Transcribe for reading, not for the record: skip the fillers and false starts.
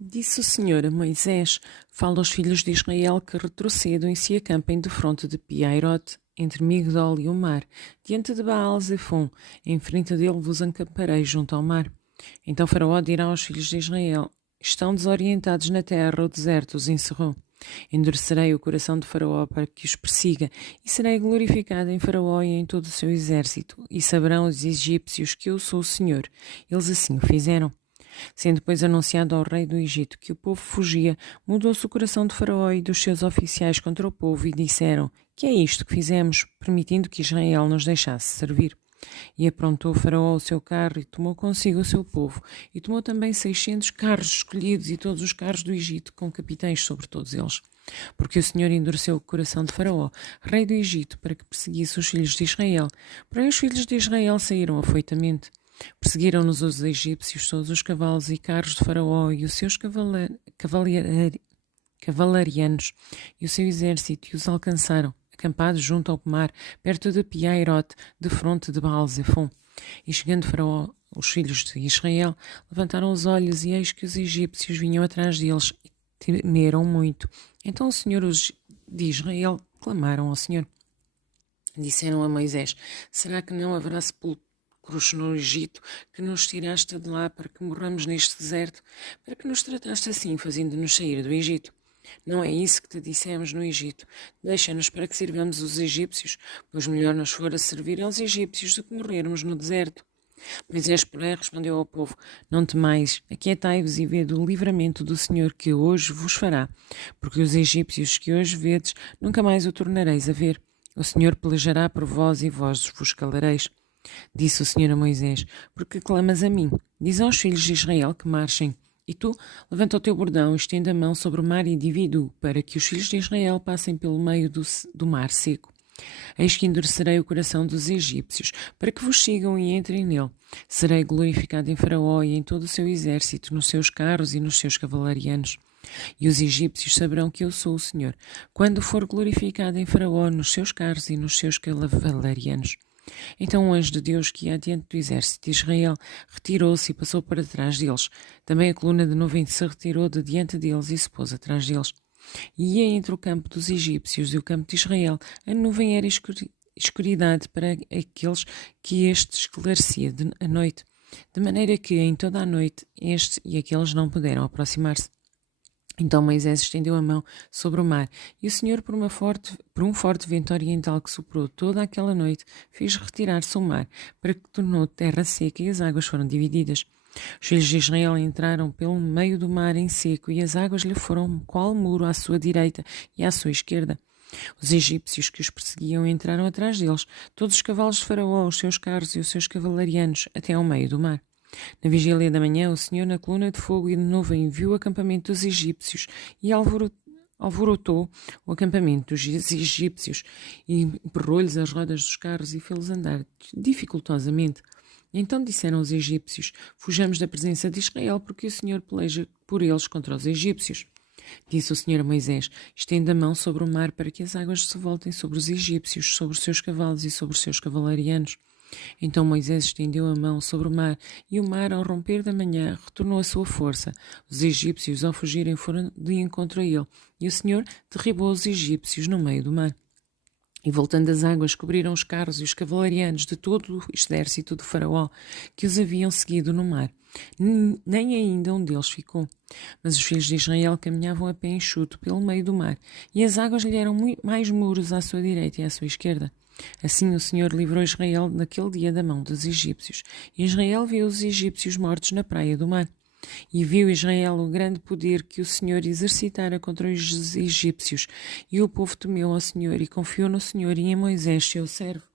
Disse o Senhor a Moisés: Fala aos filhos de Israel que retrocedam e se acampem defronte de Piairote, entre Migdol e o mar, diante de Baal-Zefon, em frente dele vos acamparei junto ao mar. Então Faraó dirá aos filhos de Israel: Estão desorientados na terra, o deserto os encerrou. Endurecerei o coração de Faraó para que os persiga, e serei glorificado em Faraó e em todo o seu exército, e saberão os egípcios que eu sou o Senhor. Eles assim o fizeram. Sendo depois anunciado ao rei do Egito que o povo fugia, mudou-se o coração de Faraó e dos seus oficiais contra o povo e disseram: Que é isto que fizemos, permitindo que Israel nos deixasse servir? E aprontou Faraó o seu carro e tomou consigo o seu povo, e tomou também 600 carros escolhidos e todos os carros do Egito, com capitães sobre todos eles. Porque o Senhor endureceu o coração de Faraó, rei do Egito, para que perseguisse os filhos de Israel. Porém os filhos de Israel saíram afoitamente. Perseguiram-nos os egípcios, todos os cavalos e carros de Faraó e os seus cavalarianos e o seu exército, e os alcançaram, acampados junto ao mar, perto de Piairote, de fronte de Baal-Zefon. E chegando Faraó, os filhos de Israel levantaram os olhos, e eis que os egípcios vinham atrás deles, e temeram muito. Então o Senhor de Israel clamaram ao Senhor. Disseram a Moisés: Será que não haverá sepulcros no Egito, que nos tiraste de lá para que morramos neste deserto, para que nos trataste assim, fazendo-nos sair do Egito? Não é isso que te dissemos no Egito: Deixa-nos para que sirvamos os egípcios, pois melhor nos fora servir aos egípcios do que morrermos no deserto. Moisés, porém, respondeu ao povo: Não temais, aquietai-vos e vede o livramento do Senhor que hoje vos fará, porque os egípcios que hoje vedes, nunca mais o tornareis a ver. O Senhor pelejará por vós e vós vos calareis. Disse o Senhor a Moisés: Porque clamas a mim? Diz aos filhos de Israel que marchem. E tu, levanta o teu bordão, estende a mão sobre o mar e divide-o, para que os filhos de Israel passem pelo meio do mar seco. Eis que endurecerei o coração dos egípcios, para que vos sigam e entrem nele. Serei glorificado em Faraó e em todo o seu exército, nos seus carros e nos seus cavalarianos. E os egípcios saberão que eu sou o Senhor, quando for glorificado em Faraó, nos seus carros e nos seus cavalarianos. Então o anjo de Deus que ia adiante do exército de Israel retirou-se e passou para trás deles. Também a coluna de nuvem se retirou de diante deles e se pôs atrás deles. E ia entre o campo dos egípcios e o campo de Israel. A nuvem era escuridade para aqueles que este esclarecia à noite, de maneira que em toda a noite este e aqueles não puderam aproximar-se. Então Moisés estendeu a mão sobre o mar, e o Senhor, por um forte vento oriental que soprou toda aquela noite, fez retirar-se o mar, para que tornou terra seca, e as águas foram divididas. Os filhos de Israel entraram pelo meio do mar em seco, e as águas lhe foram qual muro à sua direita e à sua esquerda. Os egípcios que os perseguiam entraram atrás deles, todos os cavalos de Faraó, os seus carros e os seus cavalarianos, até ao meio do mar. Na vigília da manhã, o Senhor, na coluna de fogo e de nuvem, viu o acampamento dos egípcios e alvorotou o acampamento dos egípcios e emperrou-lhes as rodas dos carros e fê-los andar dificultosamente. Então disseram os egípcios: Fujamos da presença de Israel, porque o Senhor peleja por eles contra os egípcios. Disse o Senhor a Moisés: Estende a mão sobre o mar para que as águas se voltem sobre os egípcios, sobre os seus cavalos e sobre os seus cavalarianos. Então Moisés estendeu a mão sobre o mar, e o mar, ao romper da manhã, retornou à sua força. Os egípcios, ao fugirem, foram de encontro a ele, e o Senhor derribou os egípcios no meio do mar. E voltando as águas, cobriram os carros e os cavalarianos de todo o exército de Faraó, que os haviam seguido no mar. Nem ainda um deles ficou. Mas os filhos de Israel caminhavam a pé enxuto pelo meio do mar, e as águas lhe eram mais muros à sua direita e à sua esquerda. Assim o Senhor livrou Israel naquele dia da mão dos egípcios. E Israel viu os egípcios mortos na praia do mar. E viu Israel o grande poder que o Senhor exercitara contra os egípcios. E o povo temeu ao Senhor e confiou no Senhor e em Moisés, seu servo.